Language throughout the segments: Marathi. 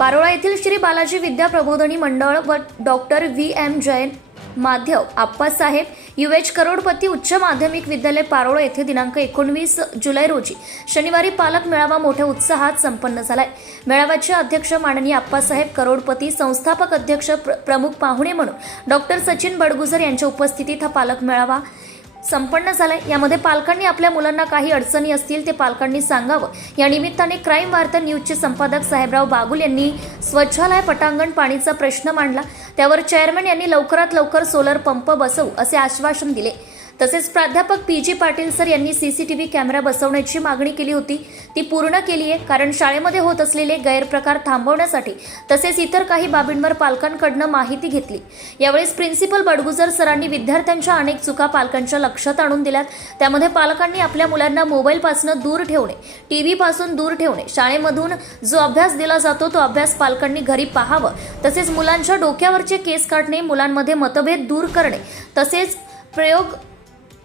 पारोळा येथील श्री बालाजी विद्या प्रबोधनी मंडळ व doctor V M Jain Madhav Appasaheb U H Karodpati उच्च माध्यमिक विद्यालय पारोळा येथे दिनांक एकोणवीस जुलै रोजी शनिवारी पालक मेळावा मोठ्या उत्साहात संपन्न झालाय. मेळाव्याचे अध्यक्ष माननीय आप्पासाहेब करोडपती संस्थापक अध्यक्ष प्र- प्रमुख पाहुणे म्हणून डॉक्टर सचिन बडगुजर यांच्या उपस्थितीत हा पालक मेळावा संपन्न झालंय. यामध्ये पालकांनी आपल्या मुलांना काही अडचणी असतील ते पालकांनी सांगावं. या निमित्ताने क्राईम वार्ता न्यूजचे संपादक साहेबराव बागुल यांनी स्वच्छालय पटांगण पाणीचा प्रश्न मांडला. त्यावर चेअरमॅन यांनी लवकरात लवकर सोलर पंप बसवू असे आश्वासन दिले. तसेच प्राध्यापक पी जी पाटील सर यांनी सीसीटीव्ही कॅमेरा बसवण्याची मागणी केली होती. ती पूर्ण केली आहे कारण शाळेमध्ये होत असलेले गैरप्रकार थांबवण्यासाठी तसेच इतर काही बाबींवर पालकांकडनं माहिती घेतली. यावेळेस प्रिन्सिपल बडगुजर सरांनी विद्यार्थ्यांच्या अनेक चुका पालकांच्या लक्षात आणून दिल्यात. त्यामध्ये पालकांनी आपल्या मुलांना मोबाईलपासून दूर ठेवणे टी व्हीपासून दूर ठेवणे शाळेमधून जो अभ्यास दिला जातो तो अभ्यास पालकांनी घरी पाहावं तसेच मुलांच्या डोक्यावरचे केस काढणे मुलांमध्ये मतभेद दूर करणे तसेच प्रयोग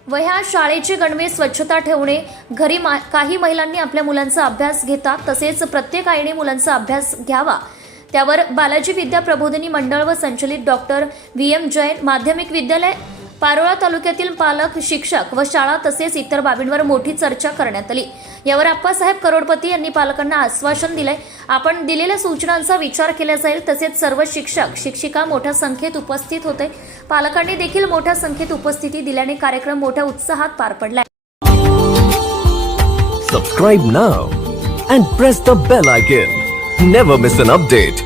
वह्या शाळेची शाळेचे गणवे स्वच्छता ठेवणे घरी मा काही महिलांनी आपल्या मुलांचा अभ्यास घेतात तसेच प्रत्येक आईने मुलांचा अभ्यास घ्यावा. त्यावर बालाजी विद्या प्रबोधिनी मंडळ व संचलित डॉक्टर व्ही एम जैन माध्यमिक विद्यालय पारोळा तालुक्यातील पालक शिक्षक व शाळा तसेच इतर बाबींवर मोठी चर्चा करण्यात आली. यावर आप्पासाहेब करोडपती यांनी पालकांना आश्वासन दिलंय. आपण दिलेल्या सूचनांचा विचार केला जाईल तसेच सर्व शिक्षक शिक्षिका मोठ्या संख्येत उपस्थित होते. पालकांनी देखील मोठ्या संख्येत उपस्थिती दिल्याने कार्यक्रम मोठ्या उत्साहात पार पडलाय. Subscribe now and press the bell icon never miss an update